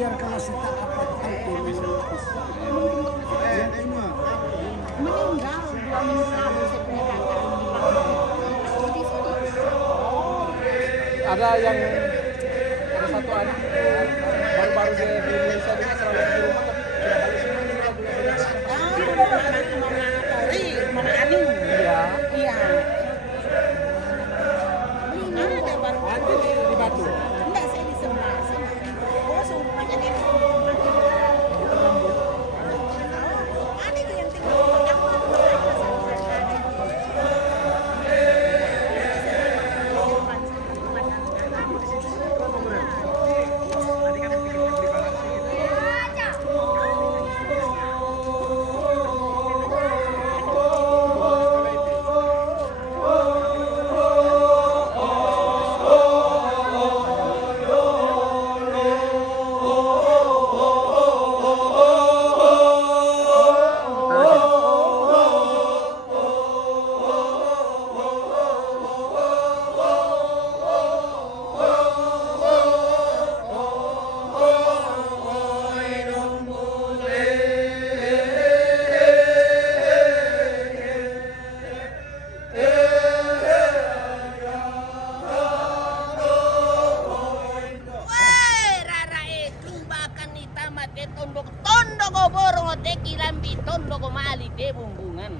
share kalau kita apa tahu meninggal 2 minggu lalu saya punya kakak di sini. Ada yang ada satu anak baru-baru dia di Indonesia juga selalu di rumah tapi sudah balik sini. Mana Aning? Iya. Iya. Ini ada baru Nanti di Batu. enggak, saya di sebelah sini. Oh, semuanya di ada yang tinggal tondo go borong teki lambi tondo go mali de bumbungan.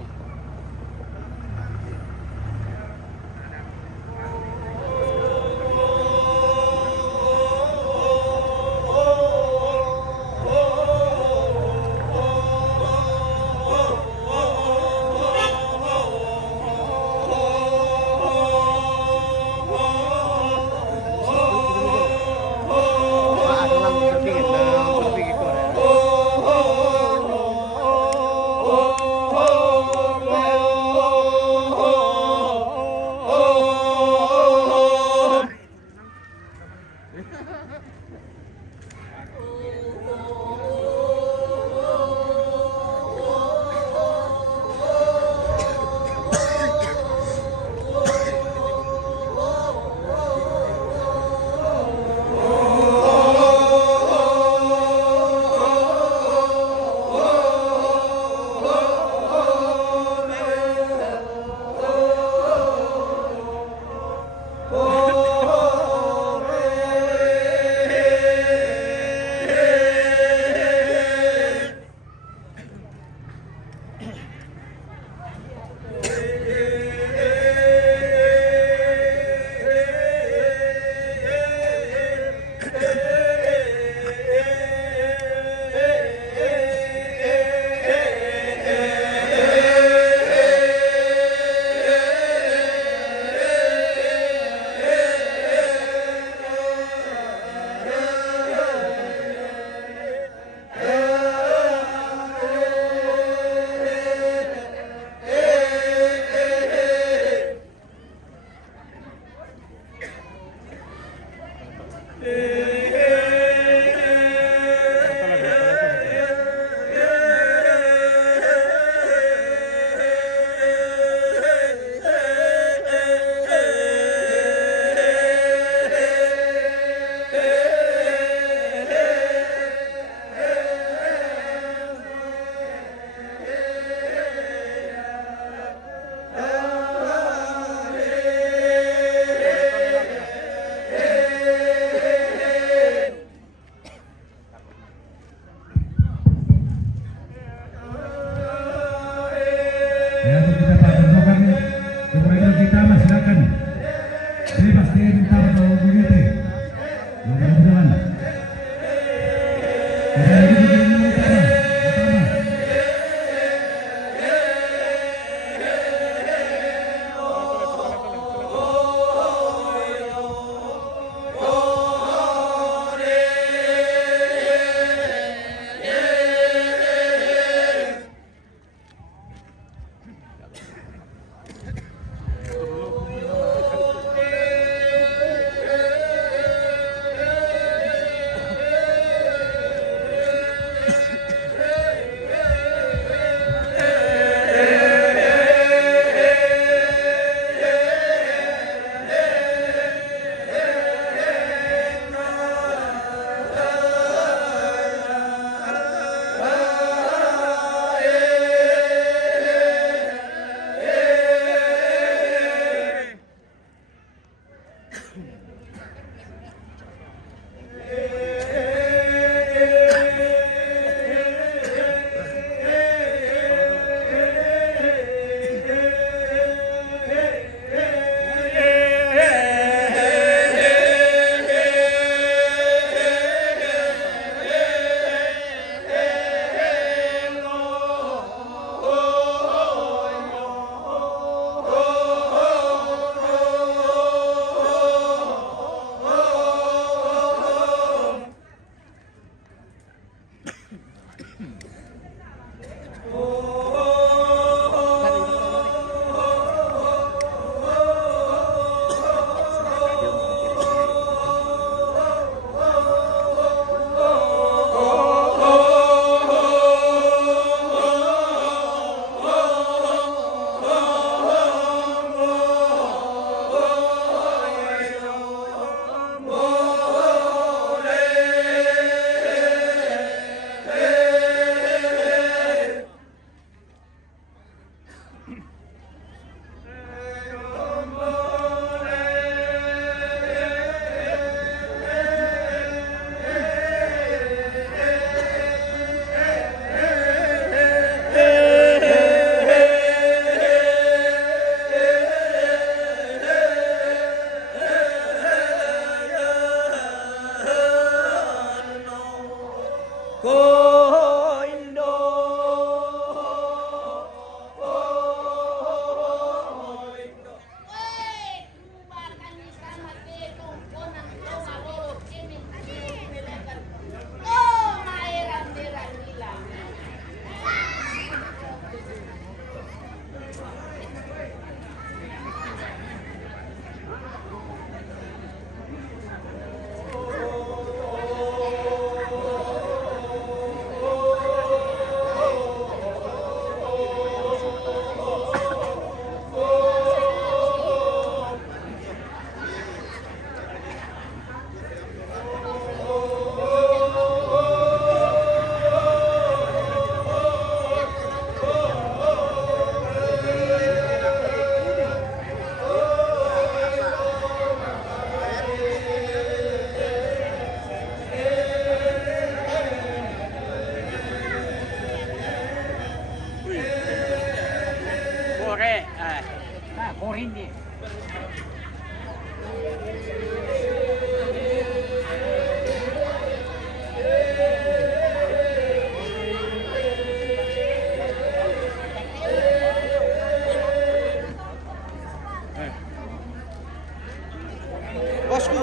Bosku,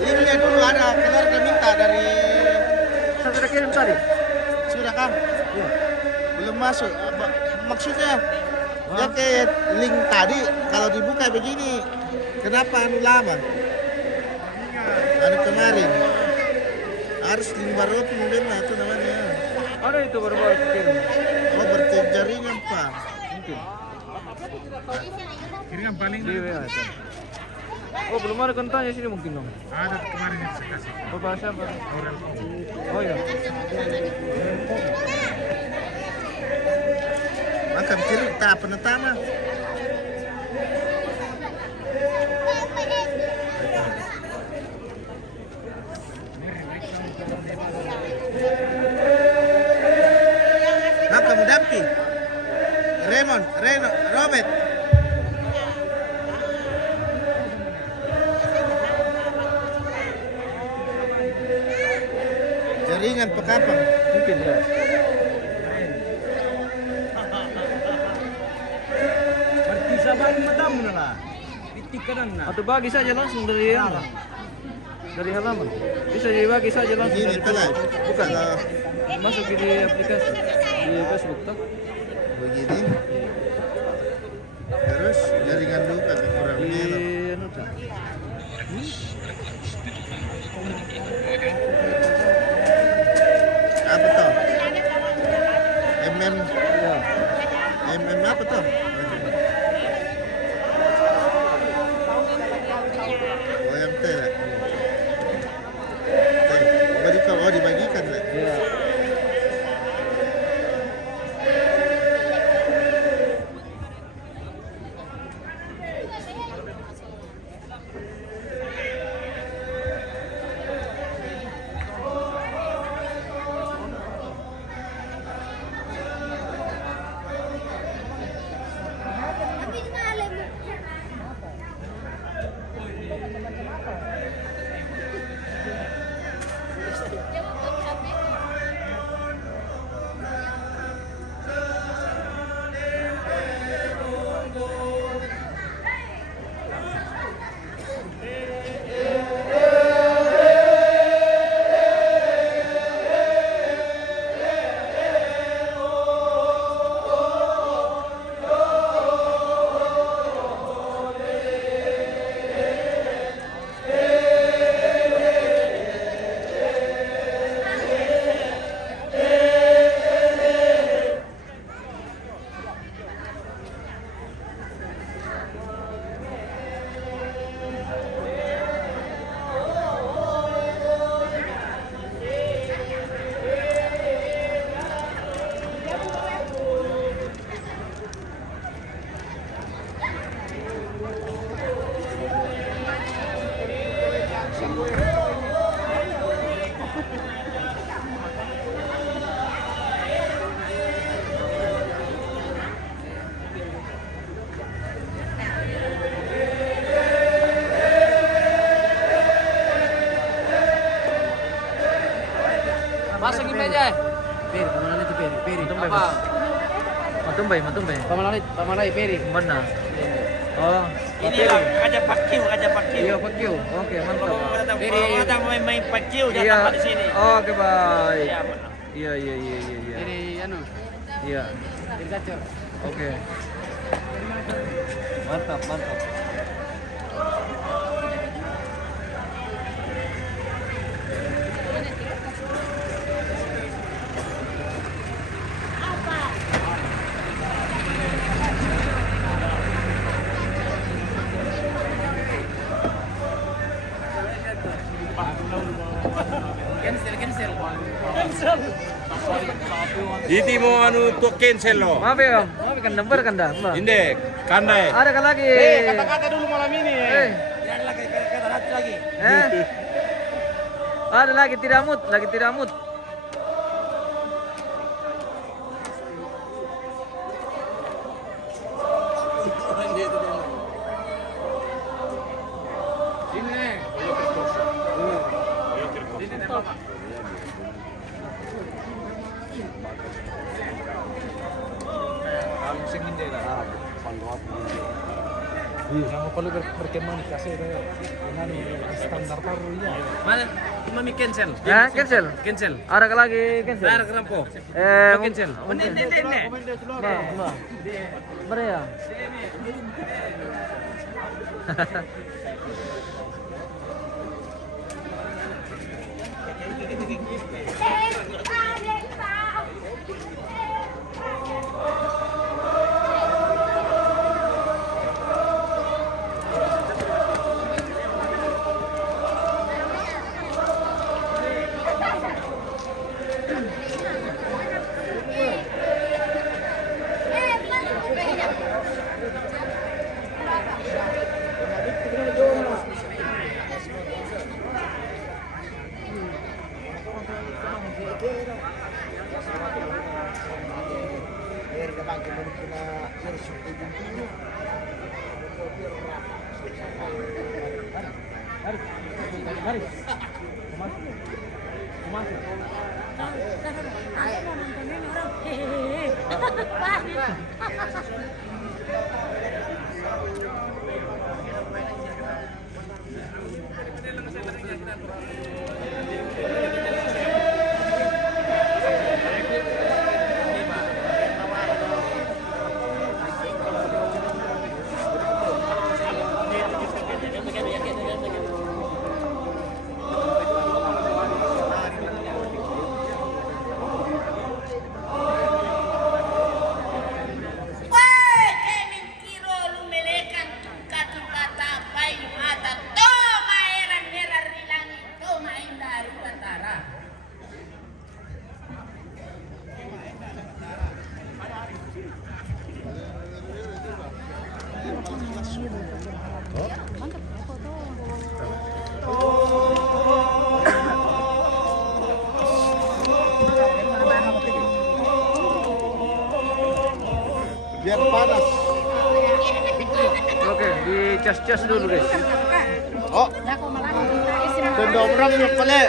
linknya dulu ada keluarga minta dari. Sudah kirim tadi? Sudah kan? Iya. Belum masuk. Maksudnya ya kayak link tadi kalau dibuka begini, kenapa anu lama? Anu kemarin harus link baru kemudian itu namanya. Ada itu baru-baru kirim. Oh berarti jaringan pak. Mungkin. Kirim paling Di WA itu. Oh belum ada kontaknya sini mungkin dong. ada kemarin yang saya kasih. Oh bahasa apa? Orang Oh iya. Makan kiri tak penetama. Apa Dampi? Raymond, Reno, Robert. Jaringan pekapang. Mungkin ya. berarti sabarin matamu lah. Titik kanan nah. Atau bagi saja langsung dari halaman. Dari halaman. Bisa dibagi saja langsung. Begini dari telah. Facebook. Bukan. Masuk di aplikasi di Facebook toh. Begini. Terus jaringan dulu kan kurang Di merah. anu tuh. Apa toh? MM Ya. MM apa toh? Oh yang T lah. T. Oh dibagikan lah. Ya. Masuk di meja. Peri, pamalan itu peri, peri. Apa? Matumbay. Pamalay, peri. Mana? Oh, Ini lah aja pakiu. iya pakyu. Oke, mantap. Kalau kita main pakiu Iya. jangan di sini. Oke, baik. Iya, benar. Iya. Peri Iya. peri gacor. Oke. Mantap. Cancel. Diti mo anu to cancel lo. Maaf ya, Om. Maaf kan number kan dah, Mbak. Inde, kandai. Ada kan lagi? Kata-kata dulu malam ini. Jangan lagi kata hati lagi. Ada lagi tidak mood. Kamu perlu berkomunikasi dengan standar baru ya. Mana? Mami cancel. Cancel. Cancel. Ada kan lagi cancel? Lara kenapa? Cancel. Mana ya? Biar panas. Oke, di cas dulu guys. Oh, tendobrak yung pala.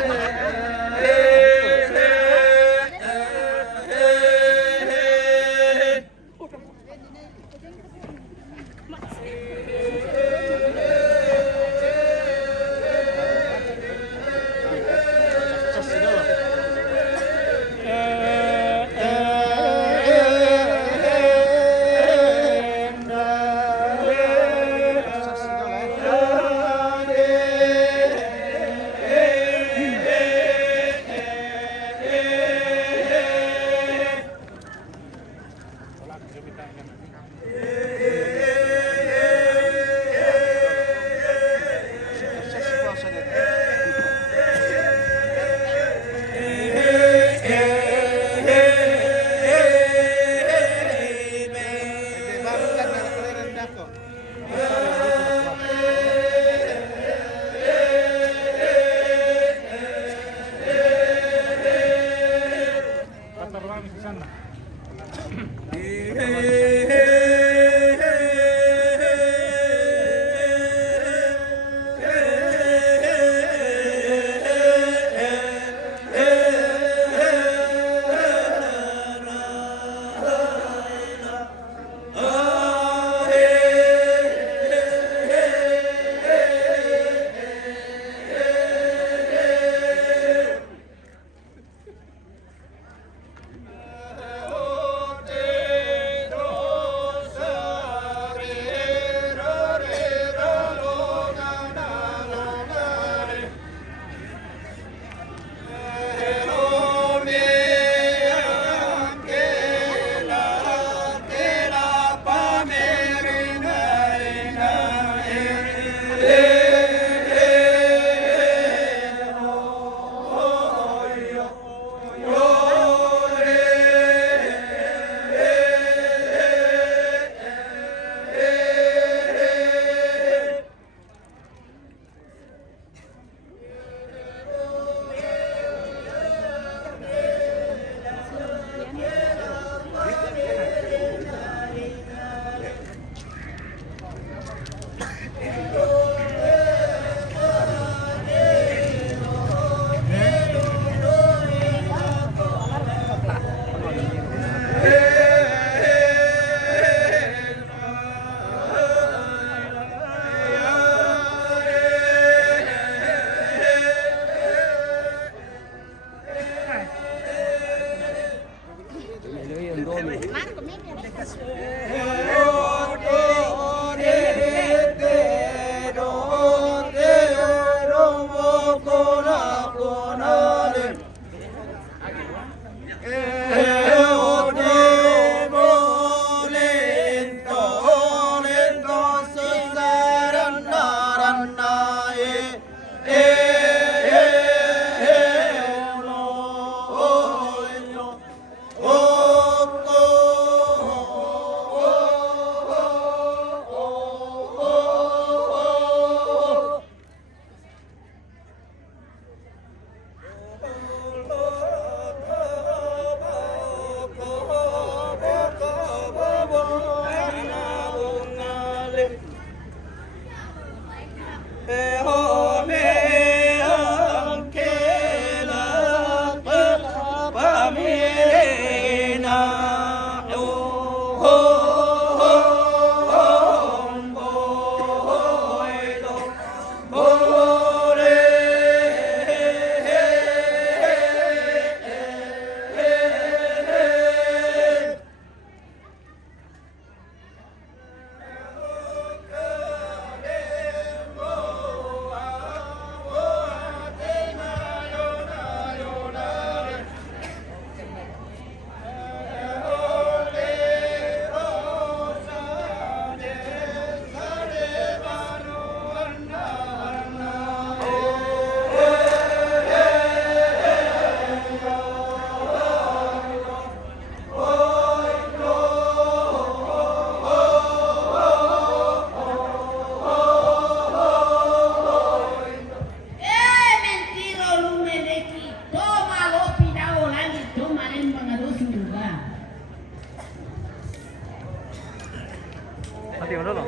Mati mo dulu.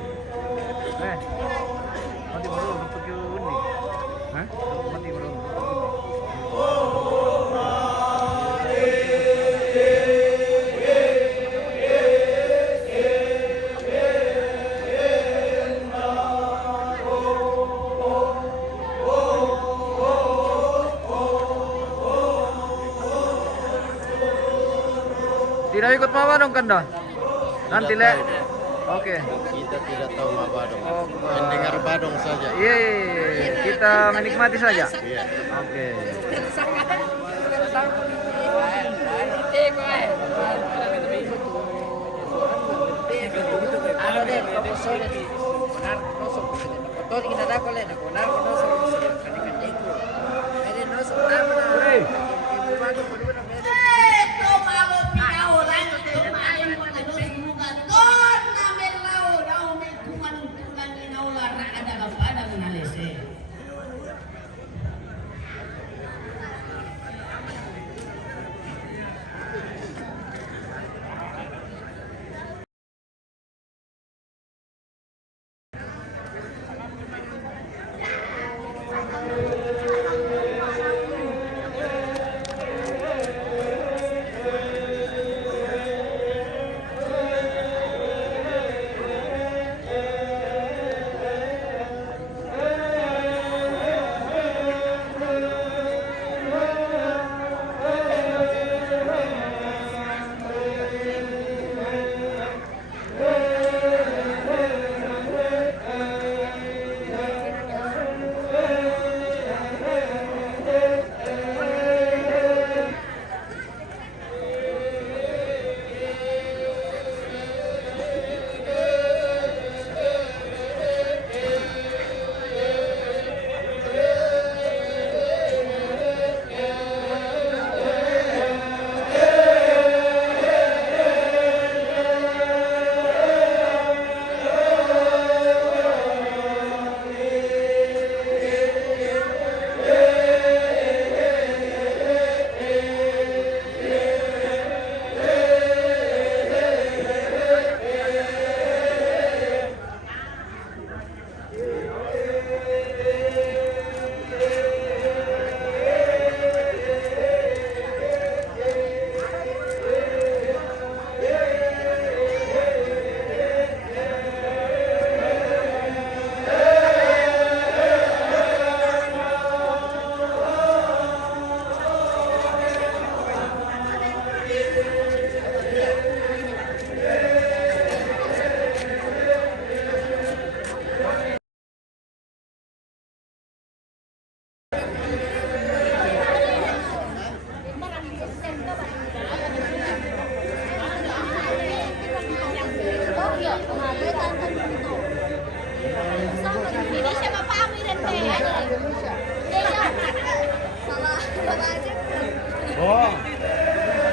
Mati mo dulu untuk yun nih. Hah? Mati mo dulu. Tidak ikut mama dong Kanda. Nanti le. Oke. Kita tidak tahu Badong. Oh, Mendengar Badong saja. Iya, kita menikmati saja. Iya. Oke.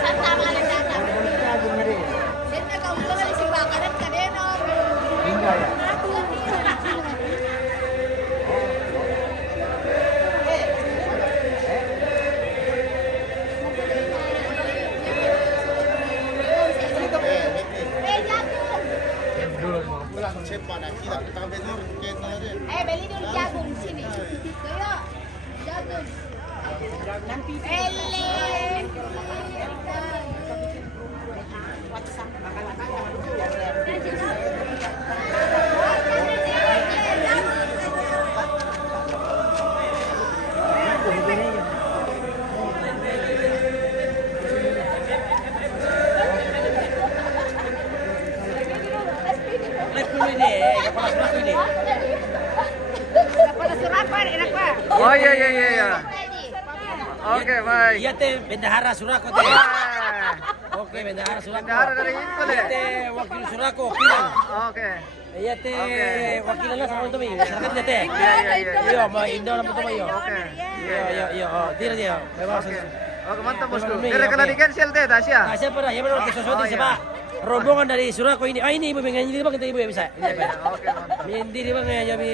Santa malam datang. Senta kau belum ada si bakaran kadeno. Cepat nak kita tambah dulu kita dia. Beli dulu jagung sini. Ayo, jagung. Beli. Pada surapan enak pak. Oh iya. Oke, baik. Iya teh bendahara Surako teh. Wah. Oke bendahara Surako. Bendahara dari Impel Iya ya? teh wakil Surako wakilan. Oke. Iya teh wakilan lah sama teman. Masyarakat dia teh. Iya. Iya mau Indo nama teman yo. Oke. Iya. Oh tidak dia. Bebas. Oke, mantap bosku. Oke. Kira kena di cancel teh Tasya. Nah siapa dah? Ya benar sesuatu Oh, iya. siapa? Rombongan dari Surako ini. Ah ini ibu pengen jadi bang kita ibu ya bisa. Ini apa? Oke, mantap. Mindi di bang ya jadi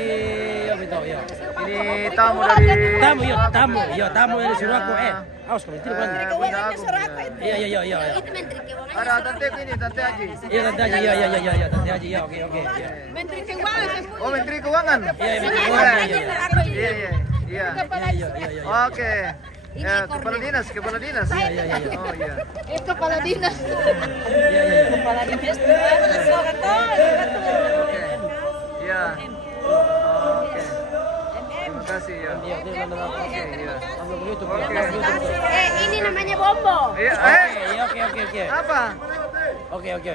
ya betul ya. Ini tamu dari Tamu dari Surako awas kamu tidak kan? Iya. Itu menteri keuangan. Ada tante ini, tante Haji. Iya tante Haji, iya tante Haji, ya oke. Menteri keuangan. Oh, Menteri Keuangan. Iya, Menteri Oh, Keuangan, Iya. iya. Oke. Ya, kepala dinas. Iya. Oh iya. Itu kepala dinas. Iya. Kepala dinas. Oke. Iya. Oke. Terima kasih ya. Iya, dia mana apa? Oke, iya. Ambil YouTube. Oke. Ini namanya bombo. Iya, Oke. apa? Oke.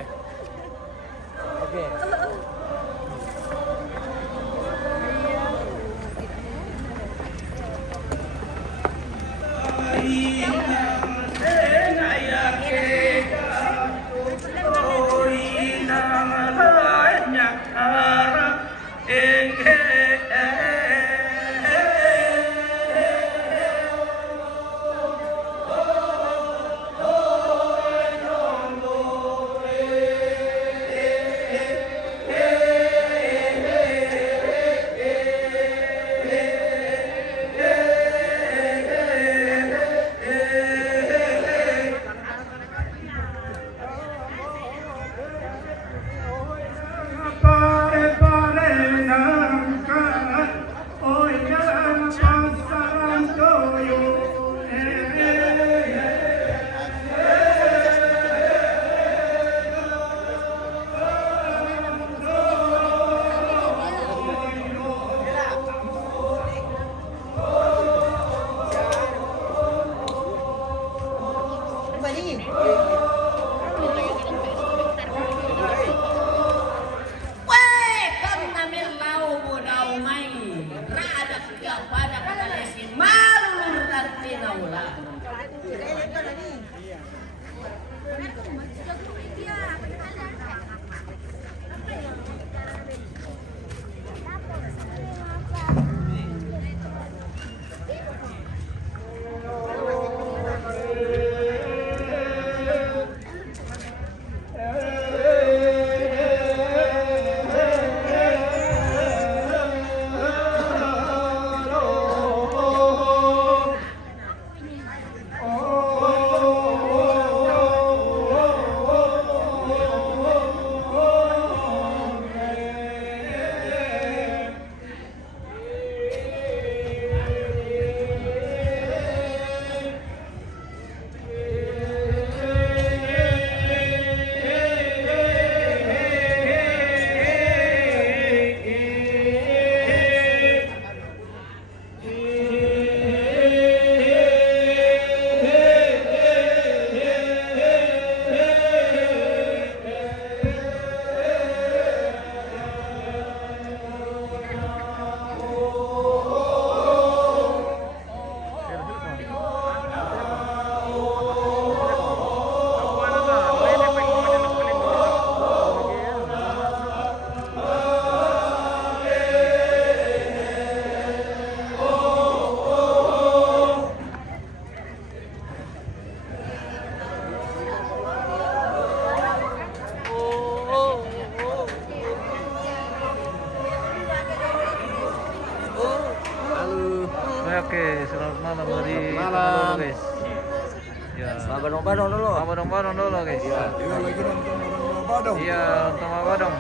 Badong-badong dulu. Badong-badong dulu guys. Iya lagi nonton orang Badong. Iya, nonton badong.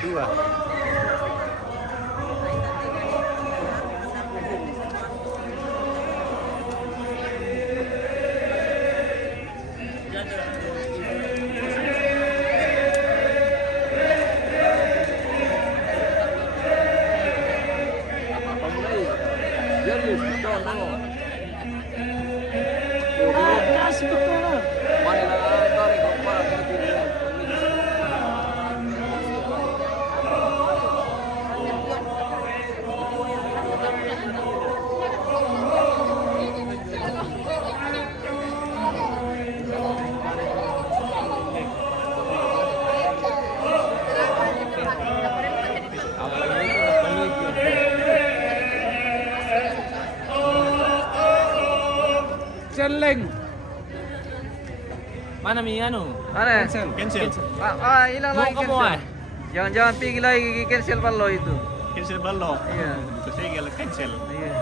Dua. Celeng. Mana mi anu? Mana? Cancel. Hilang Mau lagi kamu, cancel. ah? Jangan pergi lagi cancel balo itu. Cancel ballo. Iya. Itu saya galak cancel. Iya.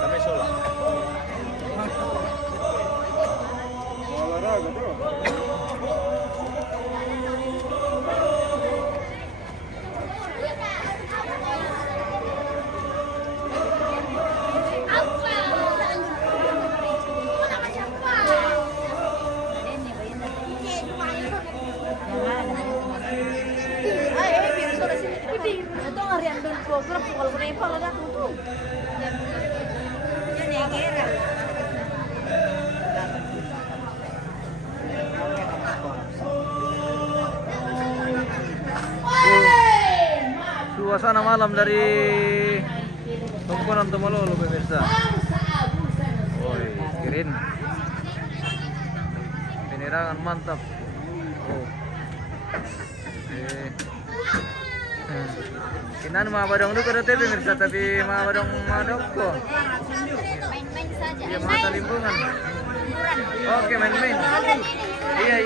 Kami sholat. Olahraga tuh. Ito nga rin doon program kalau berapa lah aku tuh. Jadi kira. Suasana malam dari Tongkonan Tomalolo pemirsa. Woi, kirin. Penerangan mantap. Oh. Kinan mga badong dulu kada tayo pemirsa tapi mga badong ko. Main-main saja. Iya mga talimpungan. Oke main-main. Iya.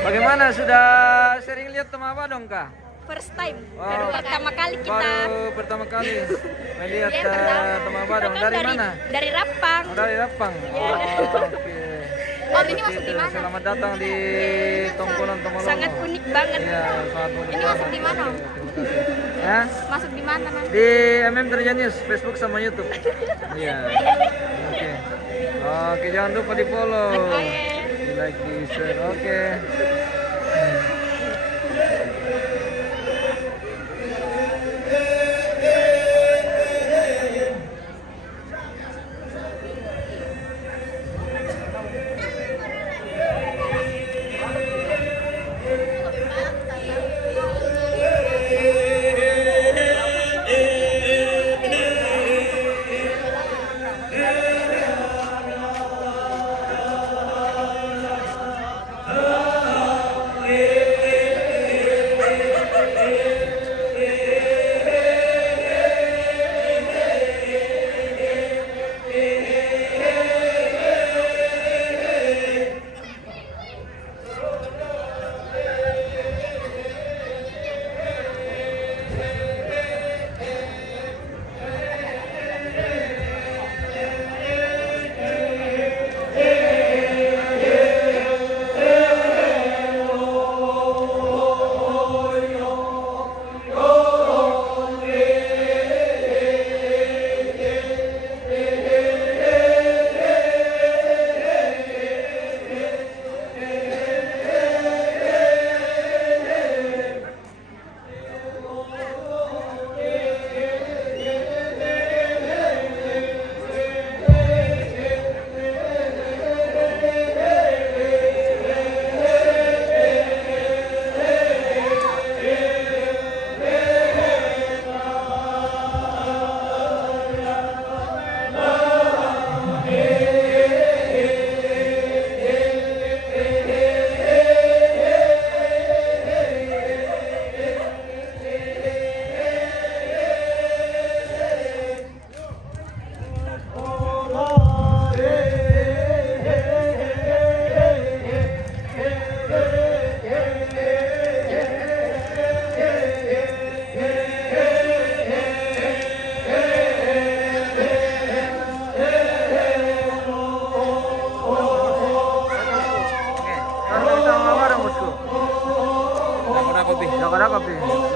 Bagaimana, sudah sering lihat Tema Badong kah? First time. Wow. Baru pertama kali kita. Baru pertama kali melihat Iya, pertama. Tema Badong. Kan Dari mana? Dari Rapang. Oh, dari Rapang. Iya. Oh, oke. Om, ini masuk di mana? Selamat datang di Tongkonan Tomalolo. Sangat unik banget. Iya, sangat unik. Ini masuk di mana, Om? Terima kasih. Ya? Masuk di mana nanti? Di MM Treja News, Facebook sama YouTube. Iya. Oke. Oke, jangan lupa di follow. Oke. Di like, di share. Oke.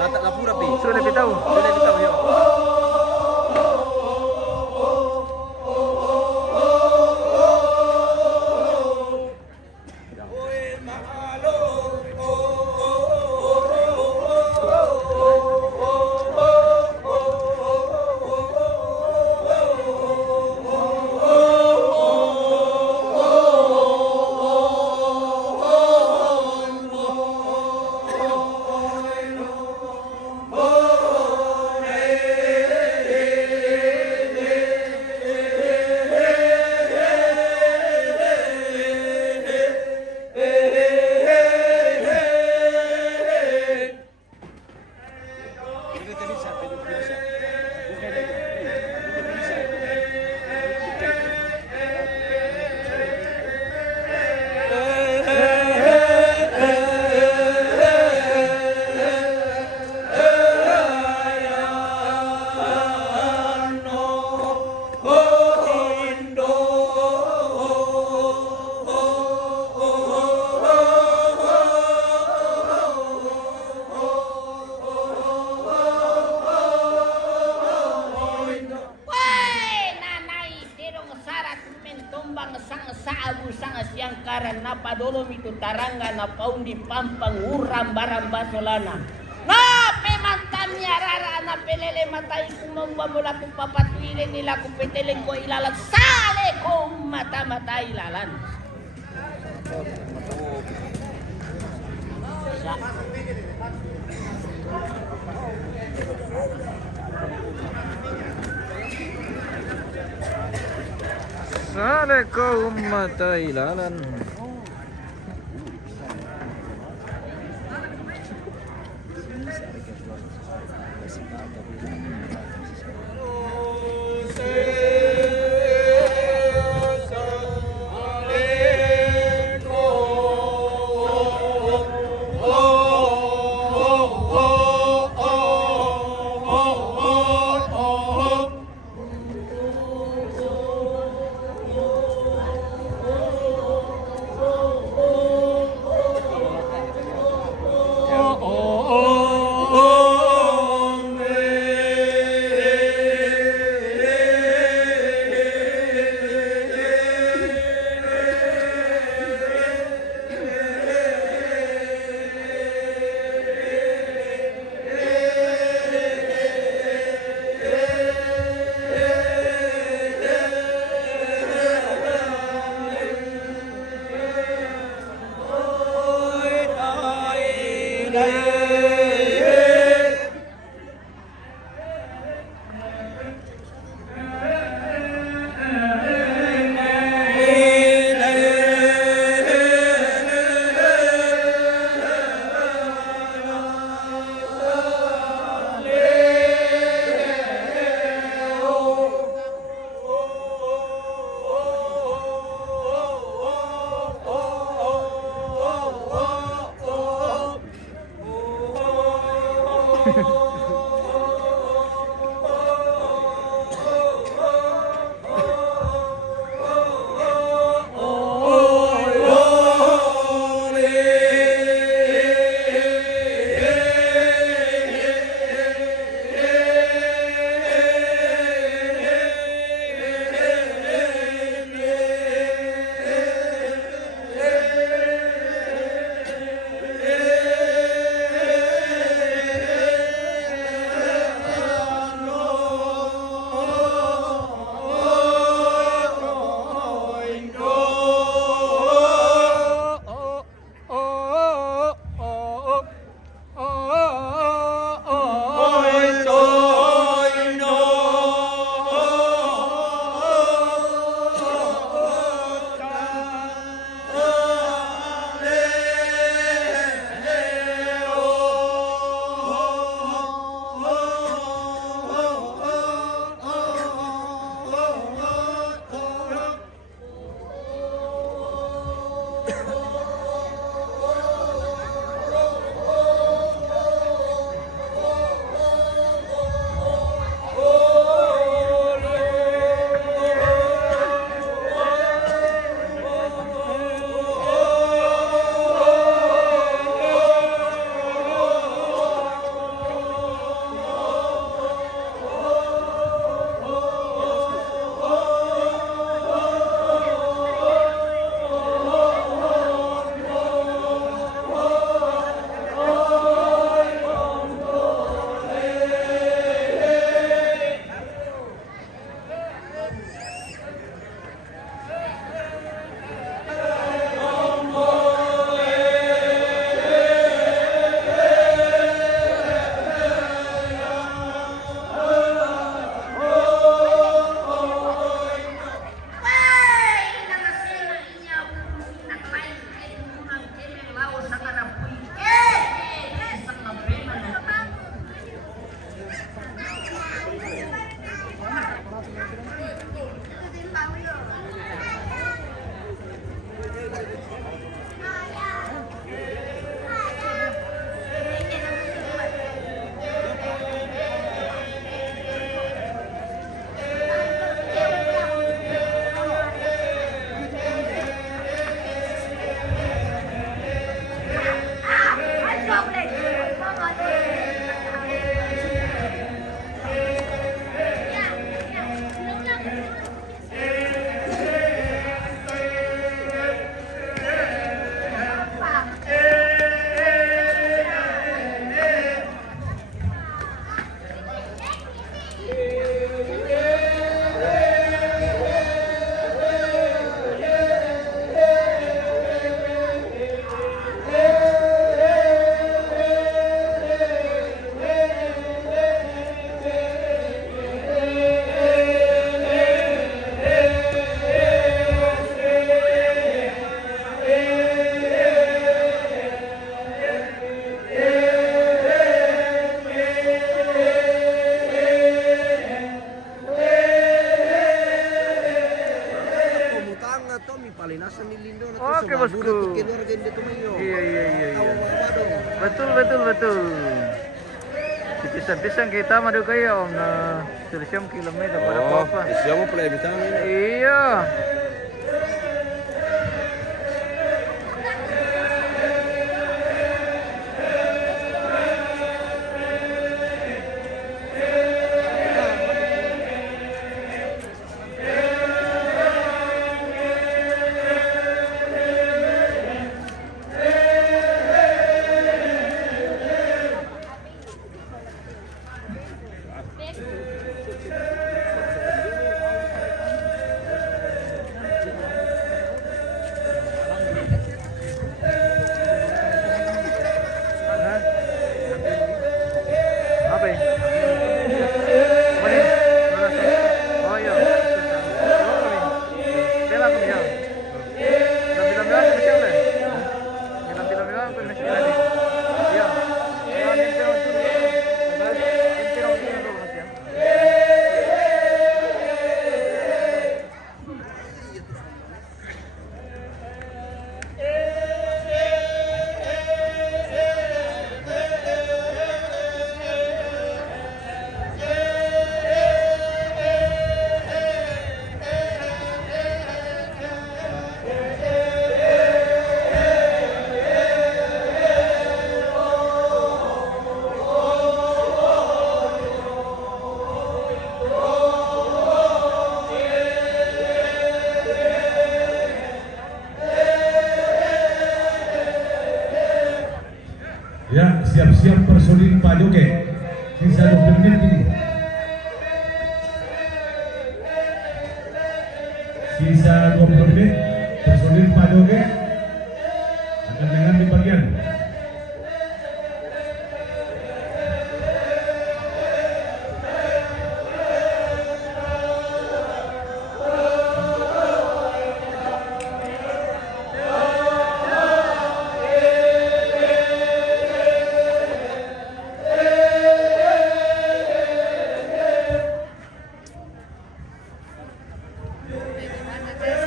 Batak Lapura pi. Sudah lebih tahu. Sudah kita tahu ya. Napadolomi tu tarangga na paundi pampang uram barang basolana. Na pemantamnya rara na pelele matai kumamba mula ku papatuile nila ku peteleng ko ilalan sale ko mata-mata ilalan. Sale kau mata ilalan. bosku. Iya. Betul. Di pisang-pisang kita madu kayo na selisyam kilometer pada apa? Siapa pula bisa? Iya. Apa ya? Apa ni? Oh iya. Bela aku ya. Bilang ke siapa? Bilang ke siapa? Iya. Ya, siap-siap personil Pak Joget. Sisa 20 menit ini. Sisa 20 menit, personil Pak Joget akan mengambil bagian.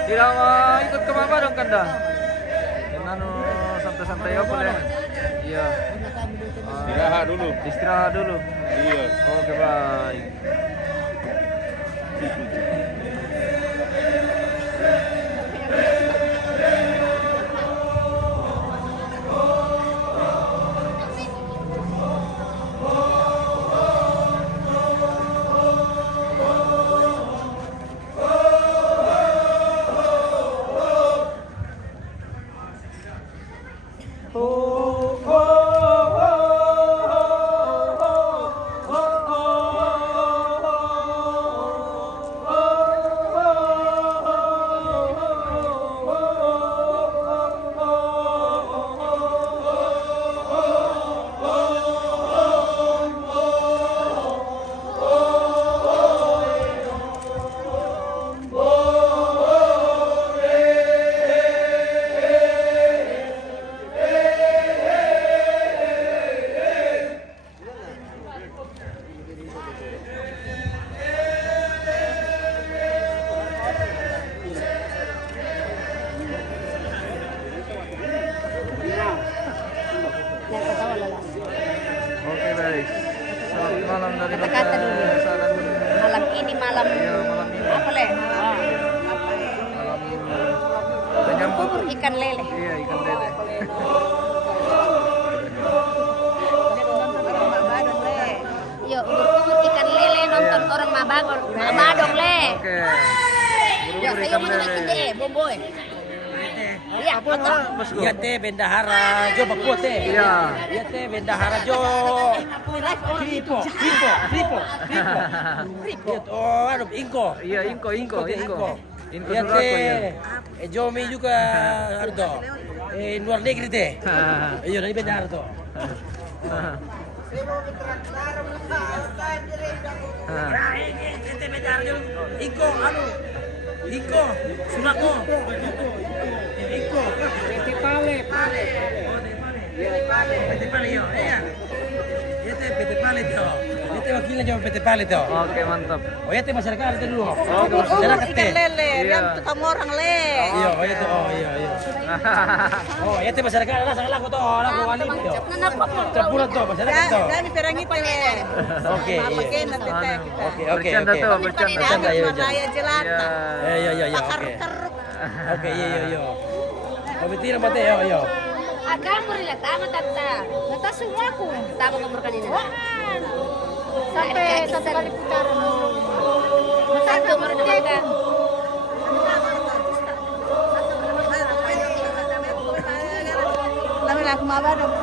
Tidak ikut ke mama dong Kanda. Jangan santai-santai apa boleh. Iya. Istirahat dulu. Iya. Oke, baik. Oke, baik. Selamat malam dari Kata-kata dulu. Malam ini malam apa le? Bubur ikan lele. Iya, ikan lele. Yuk, bubur ikan lele nonton orang Mabadong le. Oke. Yuk, saya mau naikin deh, Boboy. Iya, betul. Iya teh bendahara jo bakpo teh. Iya. Iya teh bendahara jo. Ripo. Oh, anu ingko. Iya, Inko. Iya teh. Jomi juga anu to. Luar negeri teh. Iya dari bendahara to. Teh bendahara jo. Ingko anu. Ingko, Sunako. Ingko. Pete pale. Pete pale yo, iya. Pete pale yo. Pete Ete wakilnya cuma PT Pal itu. Oke, mantap. Oh ya, masyarakat itu dulu. Masyarakat ikan lele, Iya. yang tukang orang le. Iya, oh itu. Oh iya. Oh, ya masyarakat lah saya laku tuh, laku wali itu. Cepulat tuh masyarakat tuh. Dan perang itu le. Oke, Pakai nanti teh kita. Oke. Bercanda tuh, bercanda. Bercanda, iya. Saya jelata. Iya. Oke, iya. Oh, betul mate yo. Agak murila tama tata. Nata semua aku. Tama nomor kanina. Sampai satu kali putaran. Satu merdeka. Lama lah kumaba dong.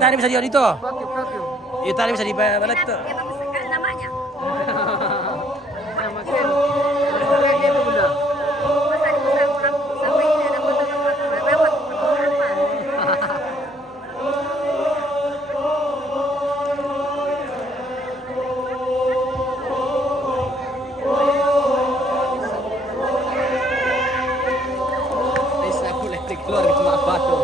Tadi bisa dia itu. Vacuum. Iya, tadi bisa dibalik tuh. Namanya. Nama Ken. Kayak gitu bunda. Masa bisa orang sampai ini ada foto-foto lewat. Bisa boleh keluar cuma batu.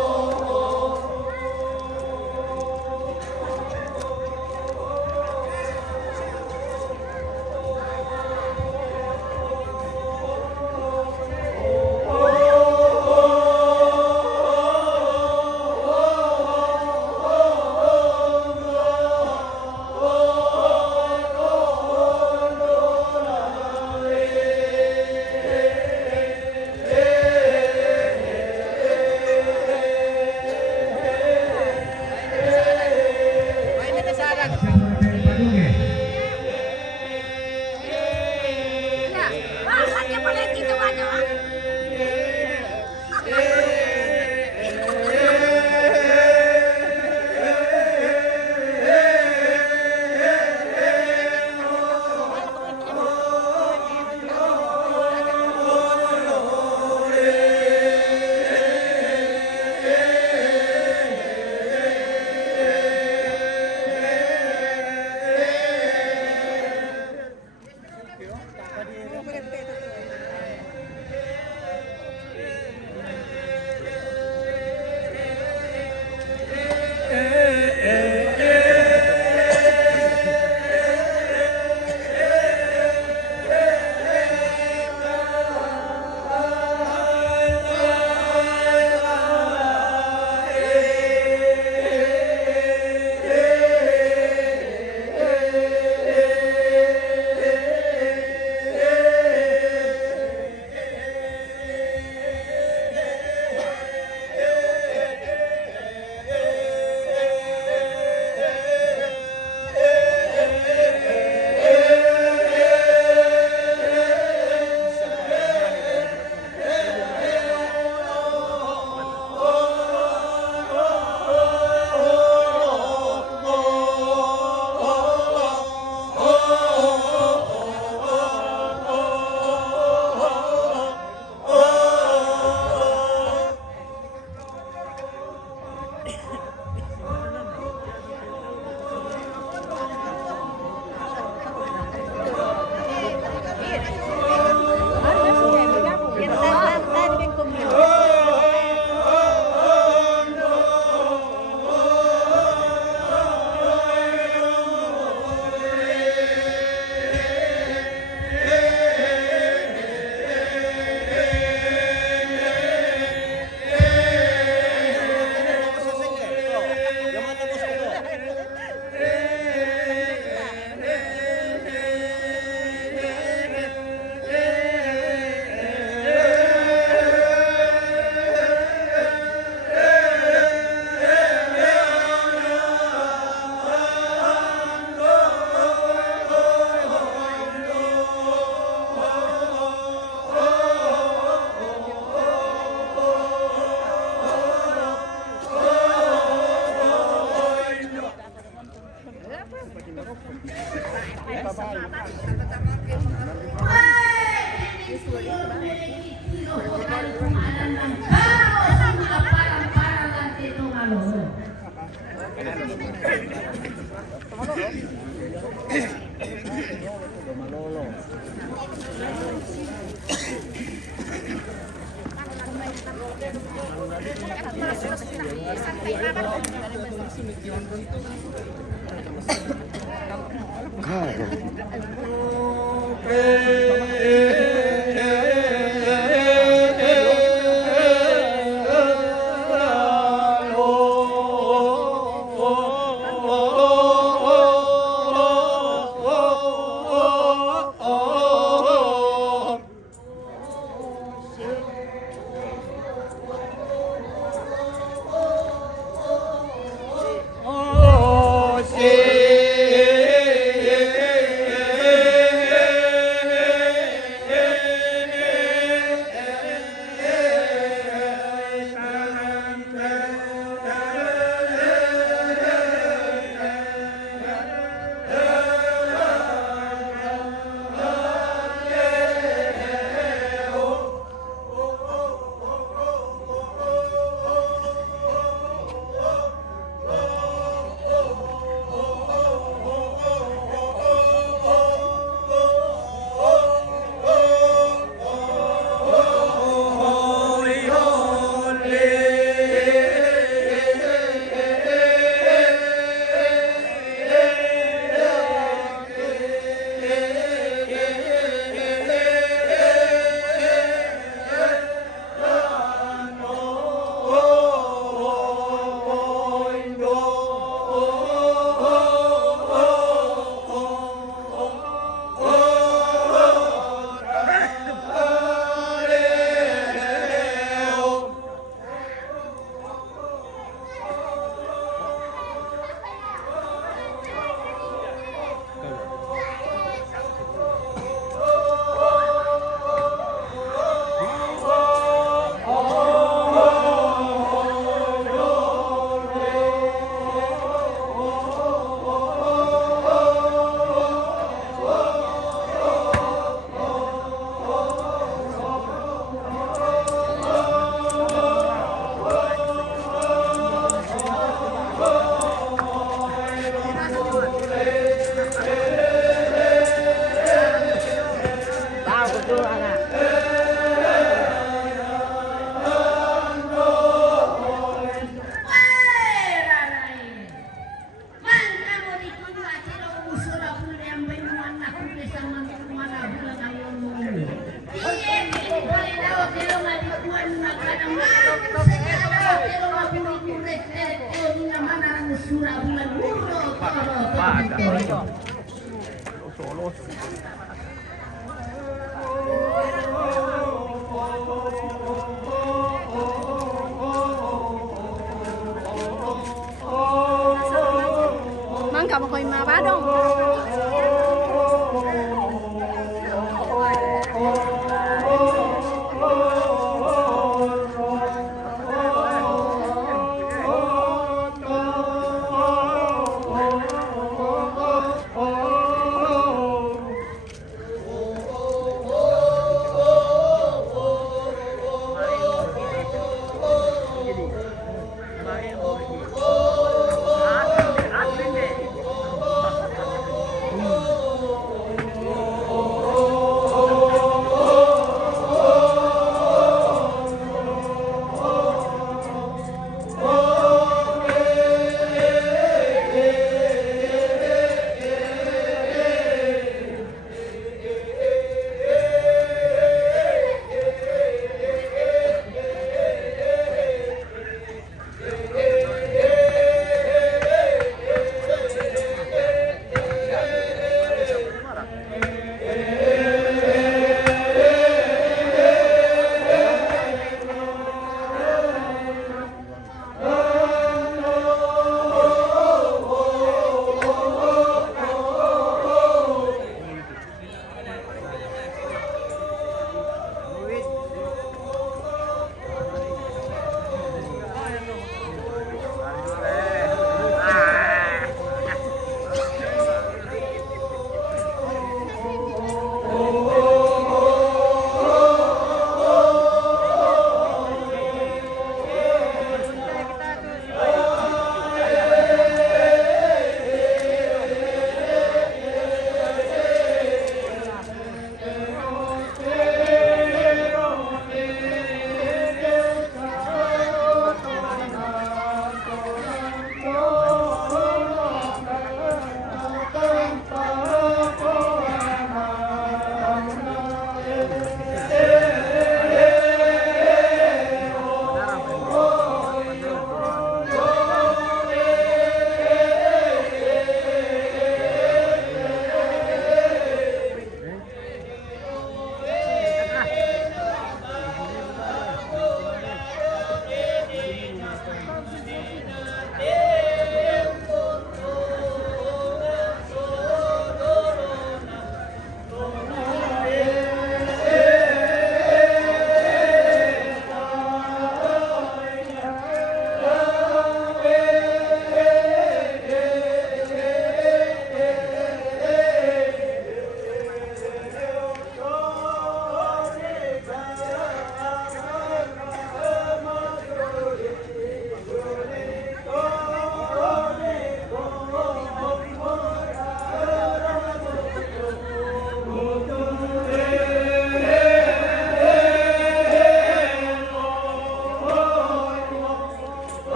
Mangga mo ko'y mabadong.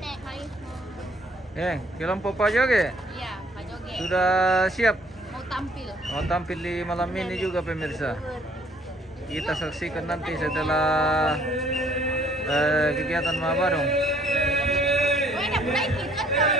Nek, mai. Kilang Papa Joge Iya, Pak Joge. sudah siap Mau tampil. mau tampil di malam ini juga pemirsa. Kita saksikan nanti setelah kegiatan Mabadong. Oh, ada mulai kita kan.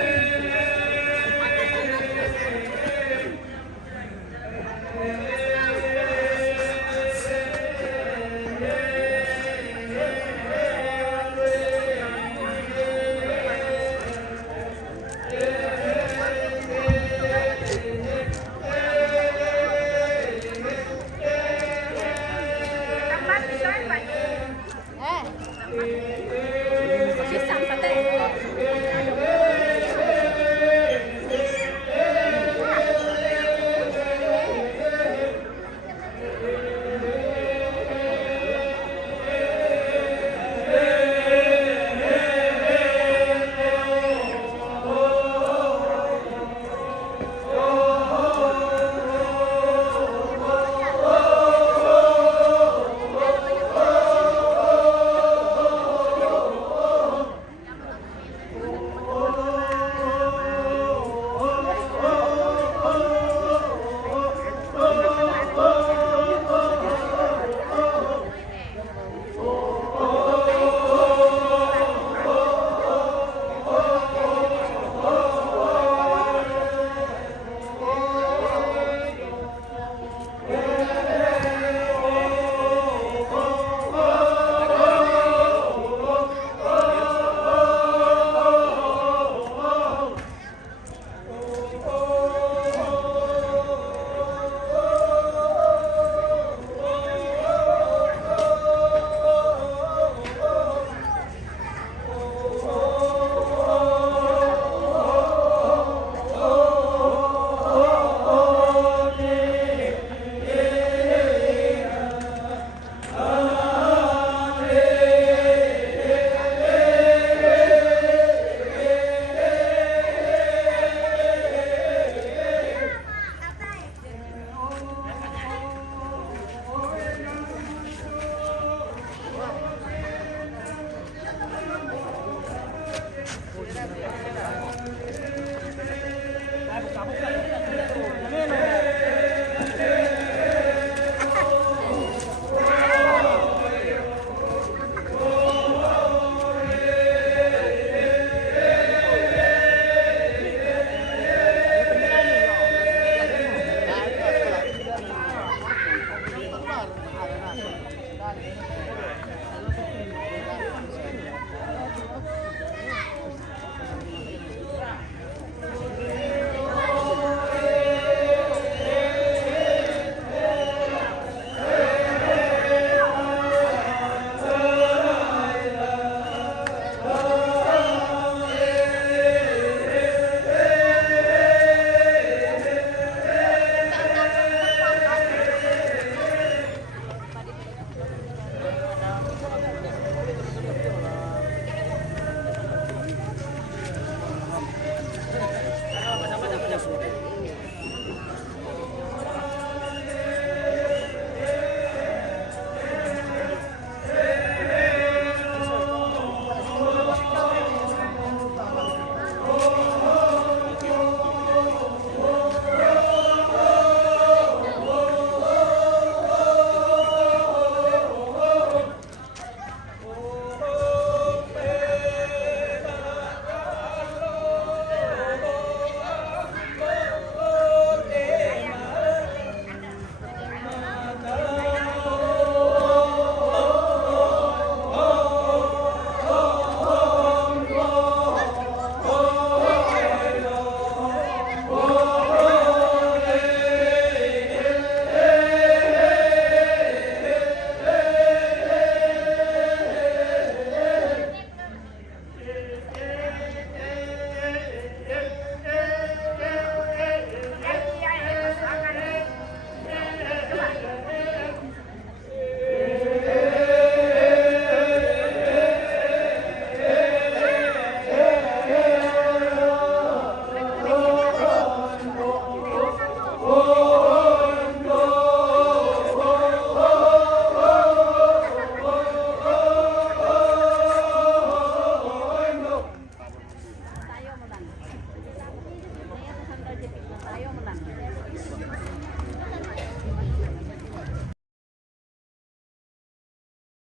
Pisang sate.